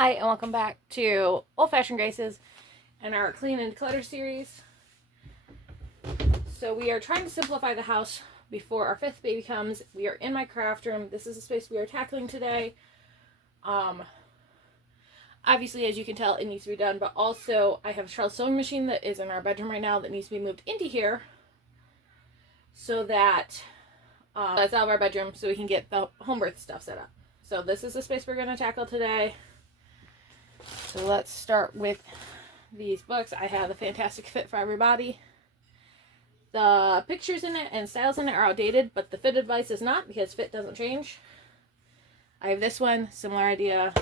Hi, and welcome back to Old Fashioned Graces and our Clean and Declutter series. So we are trying to simplify the house before our fifth baby comes. We are in my craft room. This is the space we are tackling today. Obviously, as you can tell, it needs to be done, but also I have a Charles sewing machine that is in our bedroom right now that needs to be moved into here so that that's out of our bedroom so we can get the home birth stuff set up. So this is the space we're going to tackle today. So let's start with these books. I have the Fantastic Fit for Everybody. The pictures in it and styles in it are outdated, but the fit advice is not, because fit doesn't change. I have this one, similar idea,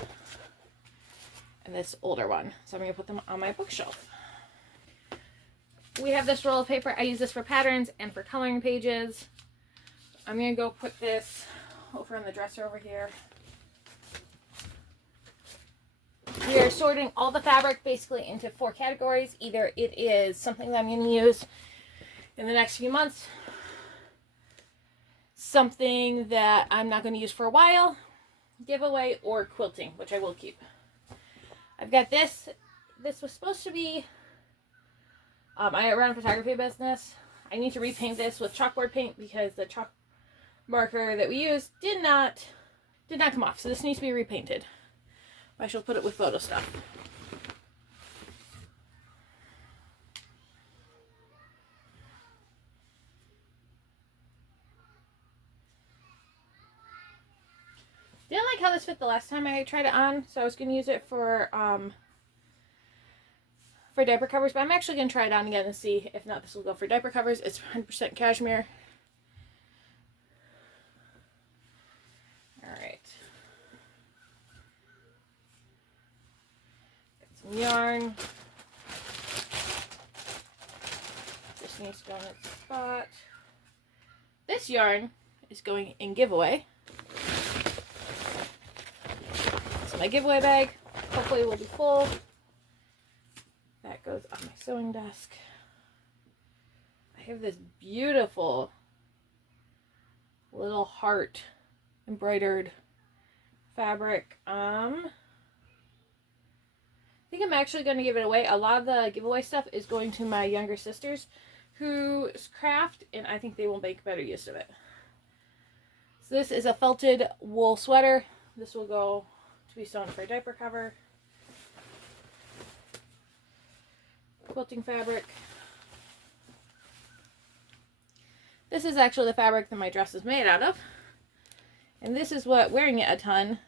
and this older one. So I'm going to put them on my bookshelf. We have this roll of paper. I use this for patterns and for coloring pages. I'm going to go put this over on the dresser over here. We are sorting all the fabric basically into 4 categories. Either it is something that I'm going to use in the next few months, something that I'm not going to use for a while, giveaway, or quilting, which I will keep. I've got this. This was supposed to be, I run a photography business. I need to repaint this with chalkboard paint because the chalk marker that we used did not come off. So this needs to be repainted. I shall put it with photo stuff. Didn't like how this fit the last time I tried it on, so I was going to use it for diaper covers, but I'm actually going to try it on again and see if not this will go for diaper covers. It's 100% cashmere. Alright. Got some yarn. This needs to go in its spot. This yarn is going in giveaway. So my giveaway bag hopefully will be full. That goes on my sewing desk. I have this beautiful little heart embroidered fabric. I think I'm actually going to give it away. A lot of the giveaway stuff is going to my younger sisters whose craft, and I think they will make better use of it. So this is a felted wool sweater. This will go to be sewn for a diaper cover. Quilting fabric. This is actually the fabric that my dress is made out of. And this is what wearing it a ton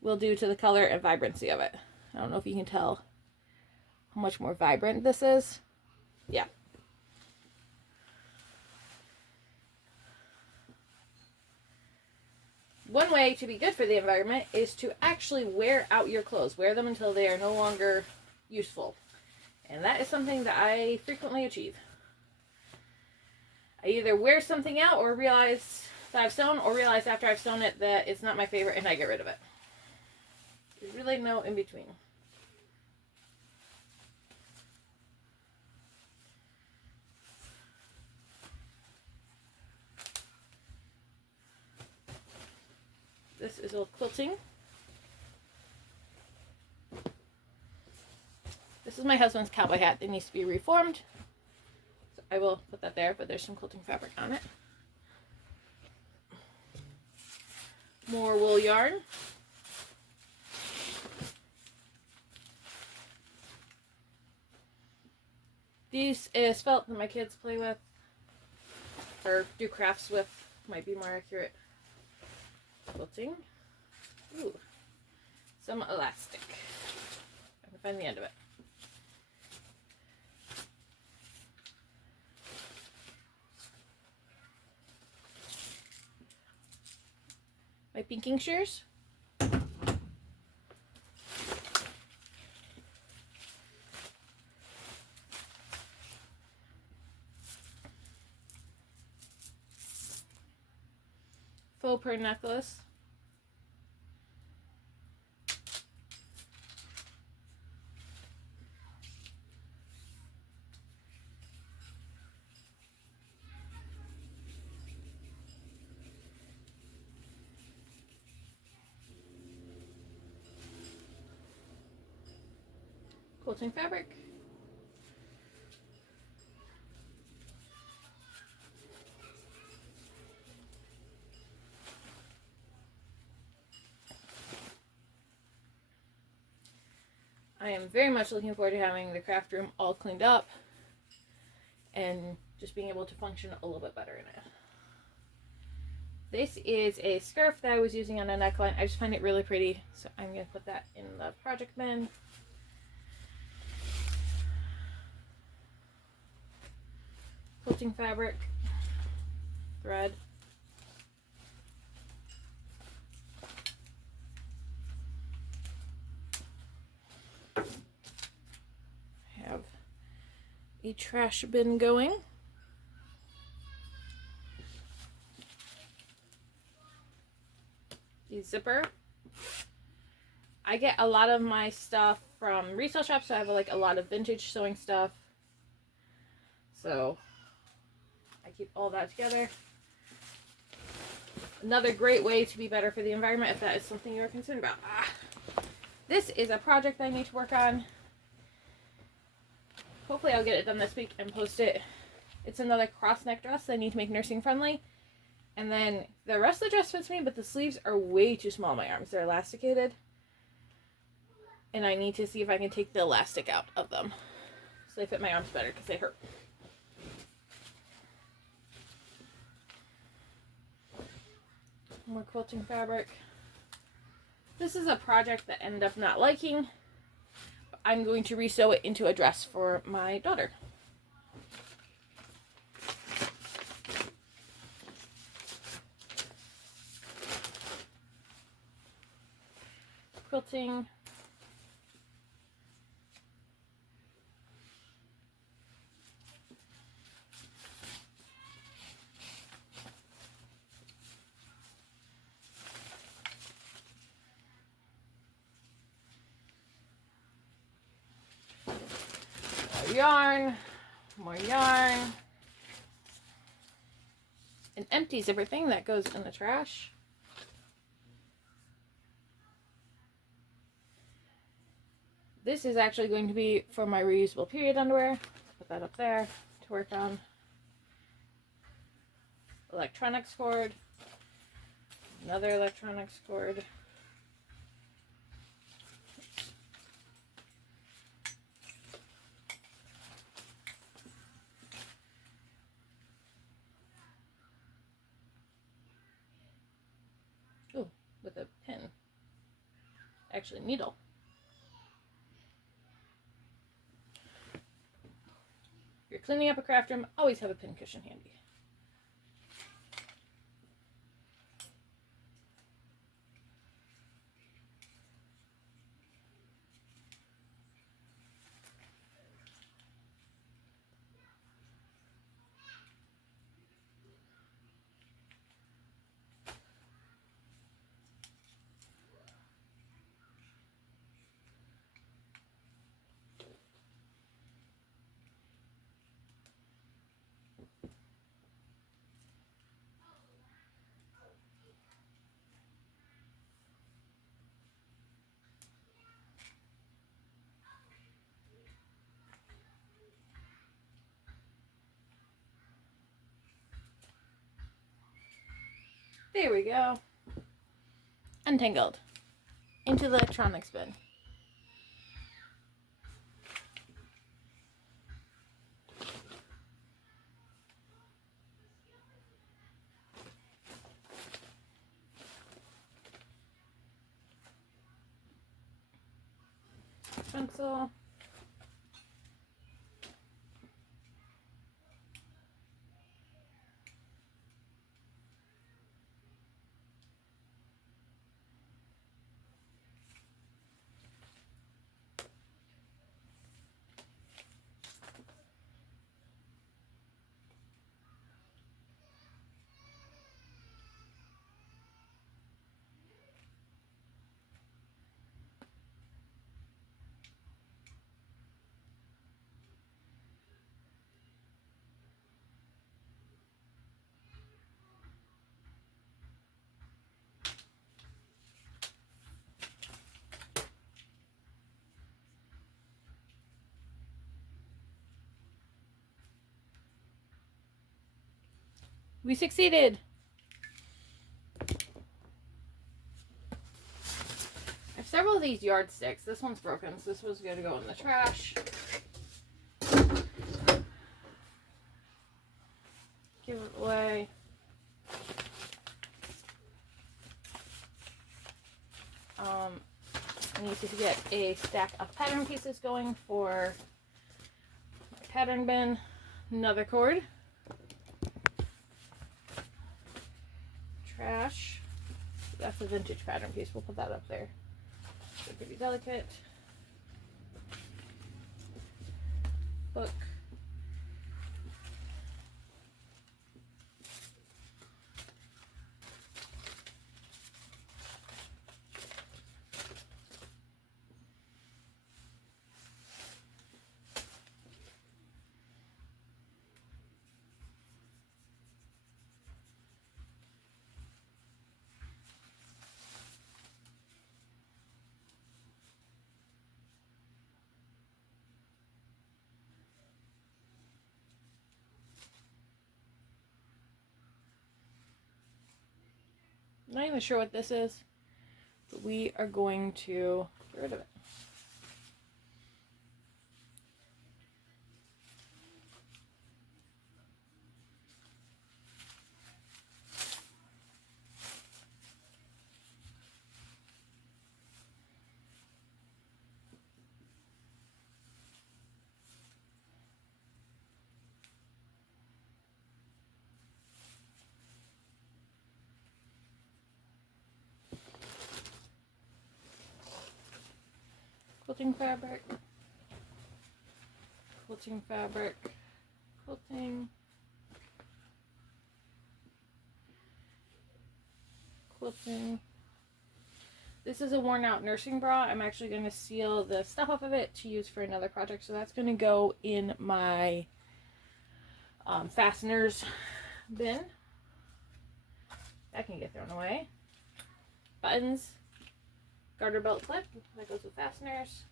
will do to the color and vibrancy of it. I don't know if you can tell how much more vibrant this is. Yeah. One way to be good for the environment is to actually wear out your clothes. Wear them until they are no longer useful. And that is something that I frequently achieve. I either wear something out or realize that I've sewn, or realize after I've sewn it that it's not my favorite and I get rid of it. There's really no in between. This is old quilting. This is my husband's cowboy hat that needs to be reformed. So I will put that there, but there's some quilting fabric on it. More wool yarn. This is felt that my kids play with, or do crafts with, might be more accurate. Quilting. Ooh. Some elastic. I can find the end of it. My pinking shears. Faux pearl necklace. quilting fabric. I am very much looking forward to having the craft room all cleaned up and just being able to function a little bit better in it. This is a scarf that I was using on a neckline. I just find it really pretty, so I'm going to put that in the project bin. Quilting fabric, thread, I have a trash bin going. The zipper. I get a lot of my stuff from resale shops, so I have like a lot of vintage sewing stuff. So I keep all that together. Another great way to be better for the environment if that is something you're concerned about. This is a project I need to work on. Hopefully I'll get it done this week and post it. It's another cross neck dress that I need to make nursing friendly. And then the rest of the dress fits me, but the sleeves are way too small on my arms. They're elasticated. And I need to see if I can take the elastic out of them so they fit my arms better because they hurt. More quilting fabric. This is a project that I ended up not liking. I'm going to resew it into a dress for my daughter. Quilting. More yarn, an empty zipper thing that goes in the trash. This is actually going to be for my reusable period underwear. Put that up there to work on. Electronics cord, another electronics cord. With a pin, actually needle. If you're cleaning up a craft room, always have a pin cushion handy. There we go. Untangled. Into the electronics bin. Pencil. We succeeded. I have several of these yardsticks. This one's broken, so this one's going to go in the trash. Give it away. I need to get a stack of pattern pieces going for my pattern bin. Another cord. Trash. That's a vintage pattern piece. We'll put that up there. They're pretty delicate. Book. Not even sure what this is, but we are going to get rid of it. Quilting fabric, quilting fabric, quilting, quilting. This is a worn out nursing bra. I'm actually going to seal the stuff off of it to use for another project. So that's going to go in my fasteners bin. That can get thrown away. Buttons. Garter belt clip. That goes with fasteners.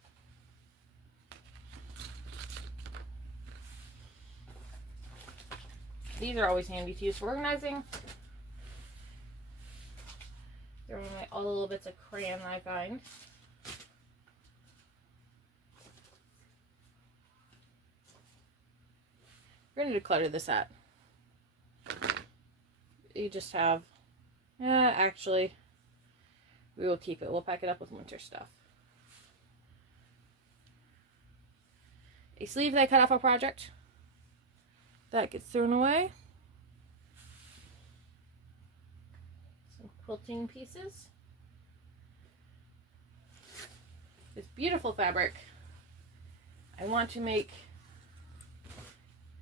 These are always handy to use for organizing. Throwing away all the little bits of crayon I find. We're going to declutter this at. You just have, actually, we will keep it. We'll pack it up with winter stuff. A sleeve that I cut off a project. That gets thrown away. Some quilting pieces. This beautiful fabric. I want to make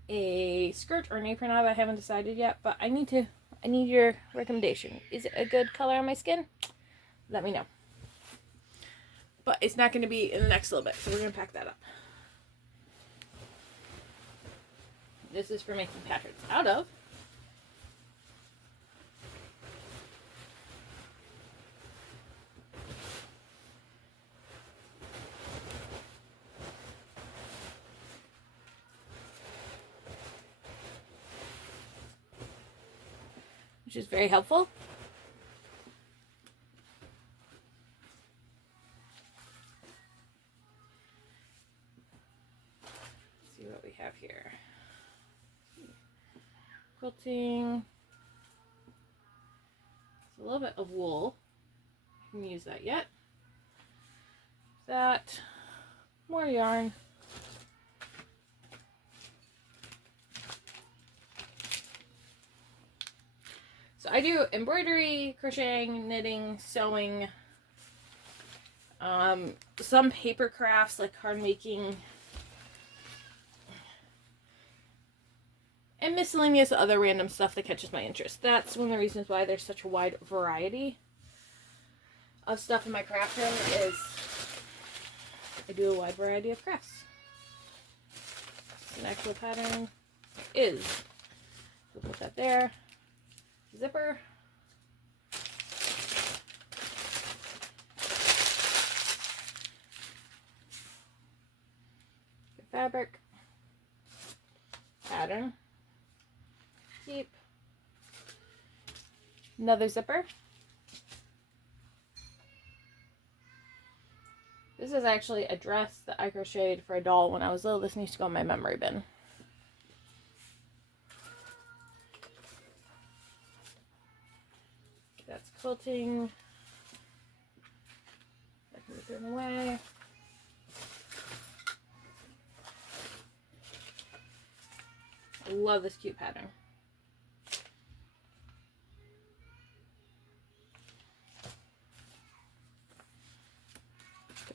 a skirt or an apron out of it. I haven't decided yet, but I need your recommendation. Is it a good color on my skin? Let me know. But it's not going to be in the next little bit, so we're going to pack that up. This is for making patterns out of. Which is very helpful. Let's see what we have here. Quilting. It's a little bit of wool. I haven't used that yet. That. More yarn. So I do embroidery, crocheting, knitting, sewing, some paper crafts like card making, and miscellaneous other random stuff that catches my interest. That's one of the reasons why there's such a wide variety of stuff in my craft room, is I do a wide variety of crafts. An actual pattern is, we'll put that there. Zipper. The fabric. Pattern. Keep. Another zipper. This is actually a dress that I crocheted for a doll when I was little. This needs to go in my memory bin. That's quilting. That can be thrown away. I love this cute pattern.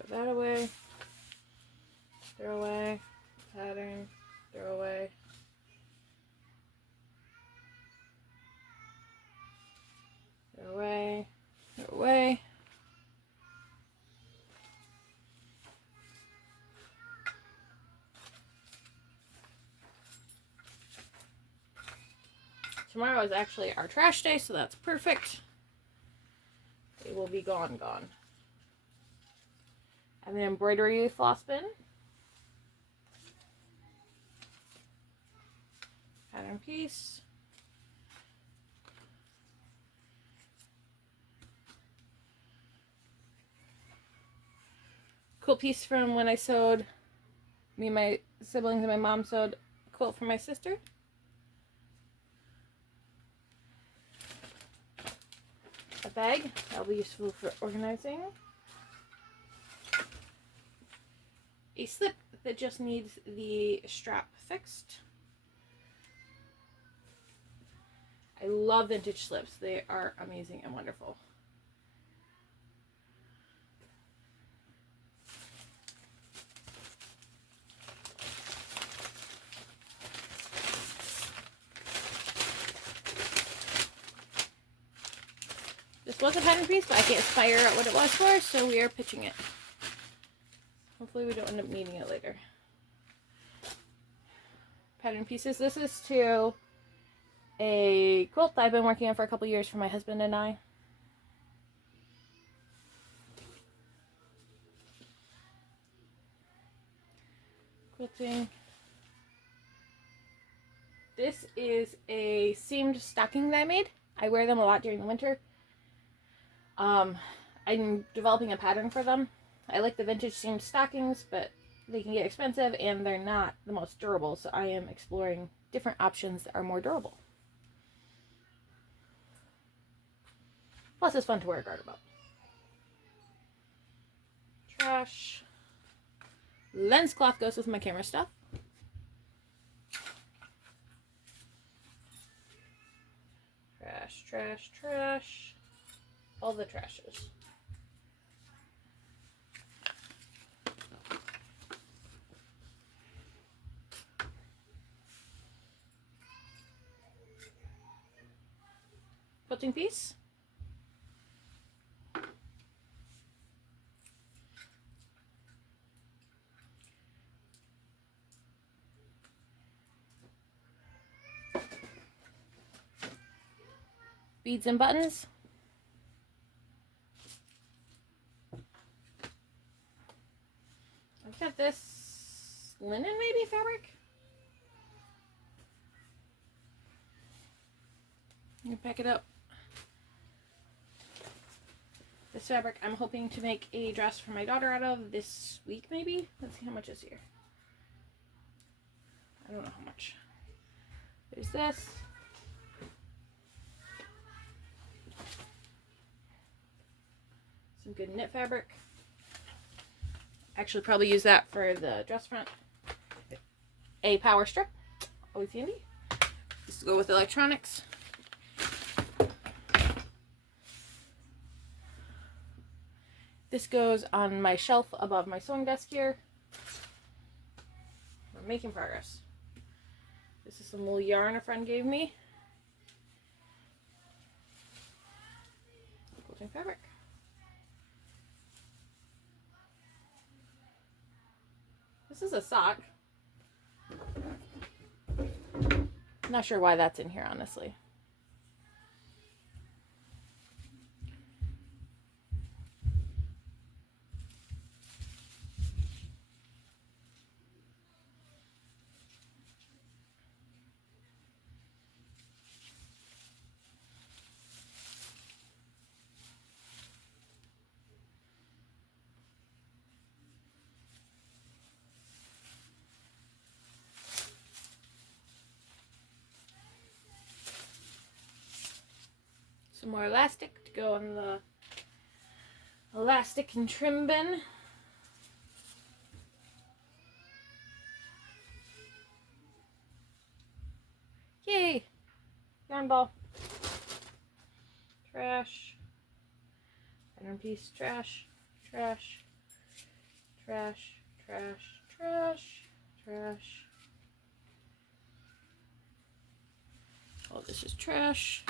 Throw that away. Throw away. Pattern. Throw away. Throw away. Throw away. Tomorrow is actually our trash day, so that's perfect. They will be gone. And the embroidery floss bin. Pattern piece. Cool piece from when I sewed, me and my siblings and my mom sewed a quilt for my sister. A bag, that'll be useful for organizing. A slip that just needs the strap fixed. I love vintage slips. They are amazing and wonderful. This was a pattern piece, but I can't figure out what it was for, so we are pitching it. Hopefully we don't end up needing it later. Pattern pieces. This is to a quilt that I've been working on for a couple years for my husband and I. Quilting. This is a seamed stocking that I made. I wear them a lot during the winter. I'm developing a pattern for them. I like the vintage seamed stockings, but they can get expensive and they're not the most durable, so I am exploring different options that are more durable. Plus, it's fun to wear a garter belt. Trash. Lens cloth goes with my camera stuff. Trash, trash, trash. All the trashes. Quilting piece. Beads and buttons. I've got this linen maybe fabric. You pack it up. This fabric I'm hoping to make a dress for my daughter out of this week maybe. Let's see how much is here. I don't know how much. There's this. Some good knit fabric. Actually probably use that for the dress front. A power strip. Always handy. This will go with electronics. This goes on my shelf above my sewing desk here. We're making progress. This is some little yarn a friend gave me. Quilting fabric. This is a sock. Not sure why that's in here, honestly. some more elastic to go in the elastic and trim bin. Yay! Yarn ball. Trash. Pattern piece. Trash. Trash. Trash. Trash. Trash. Trash. Oh, this is trash.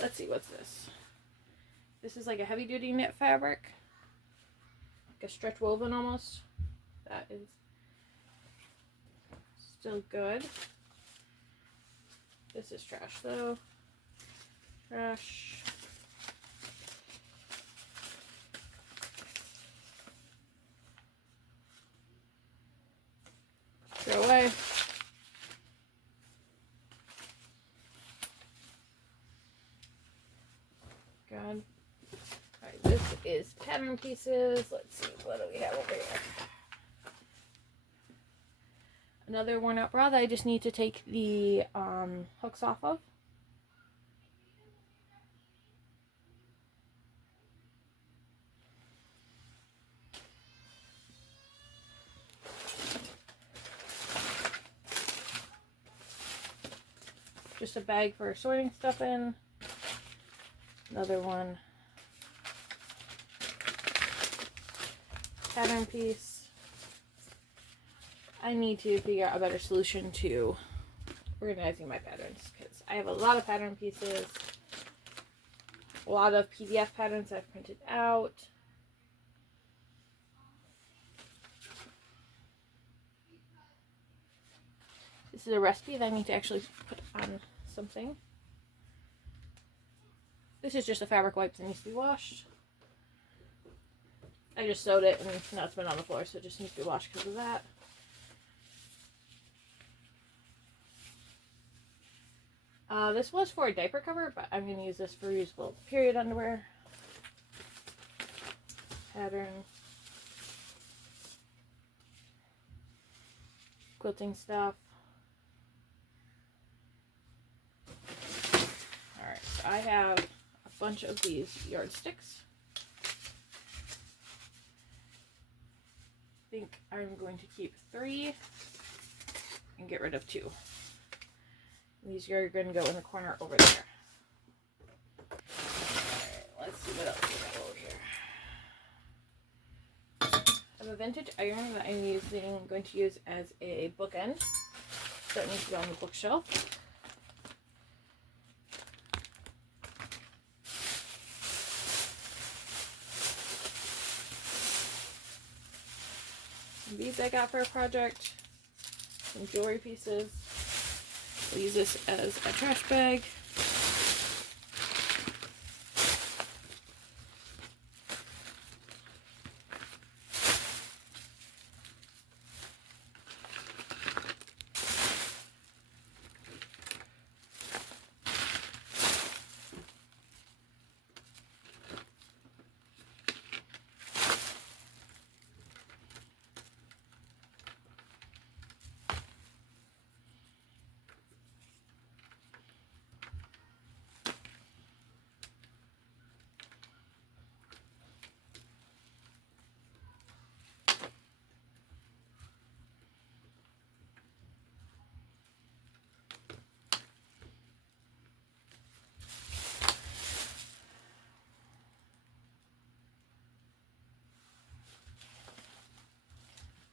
Let's see, what's this? This is like a heavy duty knit fabric. Like a stretch woven almost. That is still good. This is trash though. Trash. Throw away. Good. Alright, this is pattern pieces. Let's see, what do we have over here? Another worn out bra that I just need to take the hooks off of. Just a bag for sorting stuff in. Another one. Pattern piece. I need to figure out a better solution to organizing my patterns because I have a lot of pattern pieces, a lot of PDF patterns I've printed out. This is a recipe that I need to actually put on something. This is just a fabric wipe that needs to be washed. I just sewed it and now it's been on the floor, so it just needs to be washed because of that. This was for a diaper cover, but I'm going to use this for reusable period underwear. Pattern. Quilting stuff. Alright, so I have a bunch of these yardsticks. I think I'm going to keep 3 and get rid of 2. These are going to go in the corner over there. Alright, let's see what else we got over here. I have a vintage iron that I'm going to use as a bookend. So it needs to go on the bookshelf. Some beads I got for a project. Some jewelry pieces. I'll use this as a trash bag.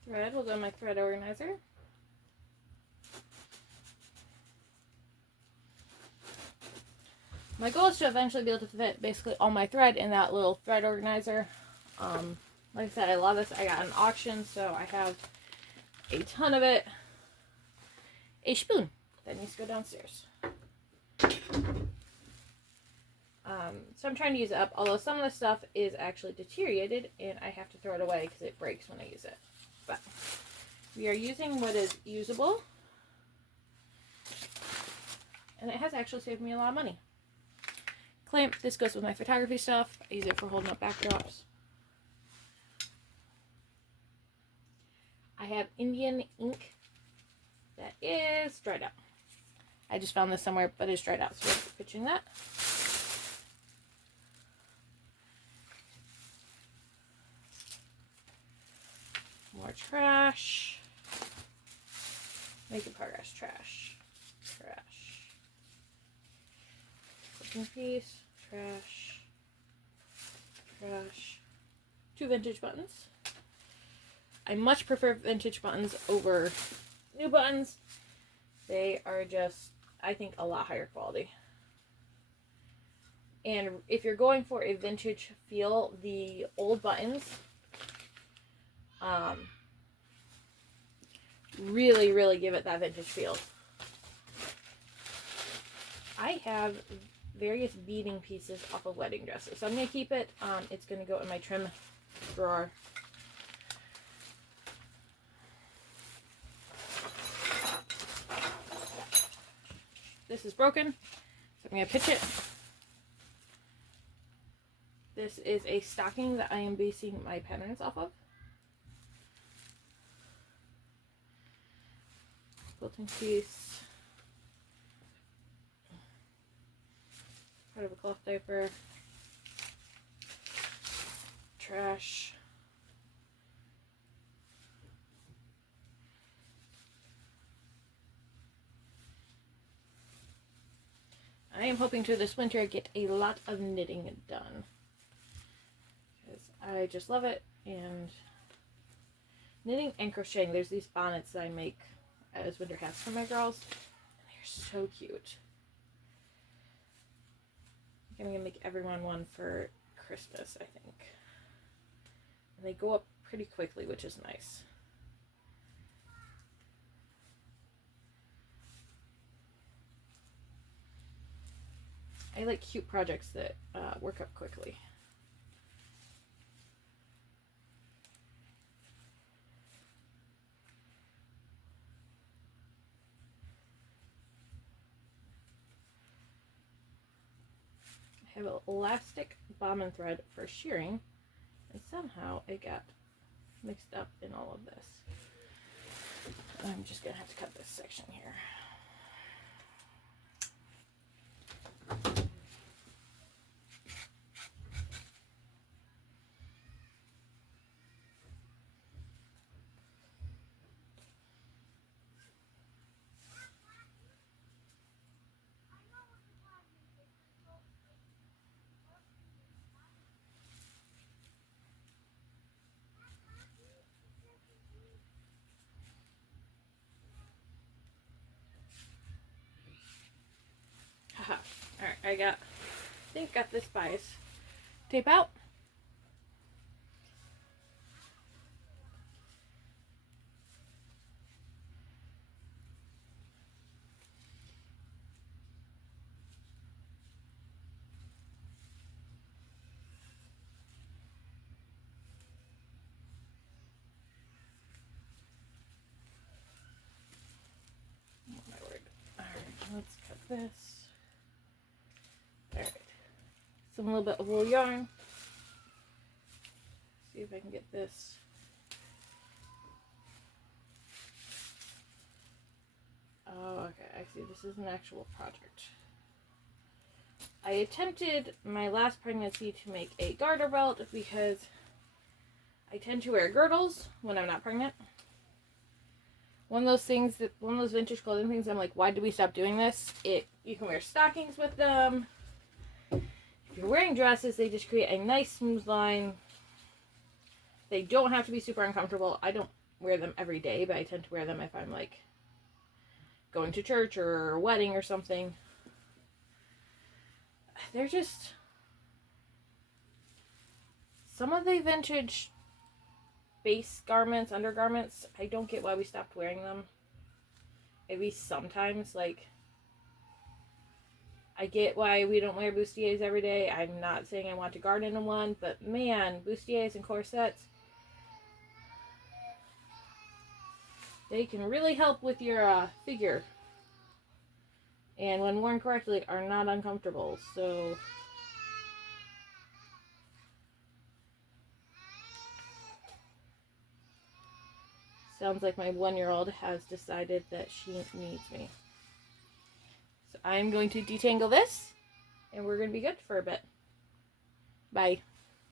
Thread will go in my thread organizer. My goal is to eventually be able to fit basically all my thread in that little thread organizer. Like I said, I love this. I got an auction, so I have a ton of it. A spoon that needs to go downstairs. So I'm trying to use it up, although some of the stuff is actually deteriorated and I have to throw it away because it breaks when I use it. But we are using what is usable, and it has actually saved me a lot of money. Clamp, this goes with my photography stuff. I use it for holding up backdrops. I have Indian ink that is dried out. I just found this somewhere, but it's dried out, so we're pitching that. More trash. Making progress. Trash. Trash. Cooking piece. Trash. Trash. 2 vintage buttons. I much prefer vintage buttons over new buttons. They are just, I think, a lot higher quality. And if you're going for a vintage feel, the old buttons really, really give it that vintage feel. I have various beading pieces off of wedding dresses, so I'm going to keep it. It's going to go in my trim drawer. This is broken, so I'm going to pitch it. This is a stocking that I am basing my patterns off of. Quilting piece. Part of a cloth diaper. Trash. I am hoping to this winter get a lot of knitting done, because I just love it. And knitting and crocheting, there's these bonnets that I make as winter hats for my girls, and they're so cute. I'm gonna make everyone one for Christmas, I think. And they go up pretty quickly, which is nice. I like cute projects that work up quickly. I have an elastic bobbin thread for shearing, and somehow it got mixed up in all of this. I'm just gonna have to cut this section here. Haha. Alright, I think got this bias tape out. Oh my word. Alright, let's cut this. Alright. Some little bit of wool yarn. See if I can get this. Oh, okay. I see. This is an actual project. I attempted my last pregnancy to make a garter belt because I tend to wear girdles when I'm not pregnant. One of those vintage clothing things, I'm like, why did we stop doing this? You can wear stockings with them. If you're wearing dresses, they just create a nice smooth line. They don't have to be super uncomfortable. I don't wear them every day, but I tend to wear them if I'm like going to church or a wedding or something. They're just, some of the vintage base garments, undergarments, I don't get why we stopped wearing them. Maybe sometimes, like, I get why we don't wear bustiers every day. I'm not saying I want to garden in one, but man, bustiers and corsets, they can really help with your figure. And when worn correctly, are not uncomfortable. So sounds like my 1-year-old has decided that she needs me. So I'm going to detangle this, and we're going to be good for a bit. Bye.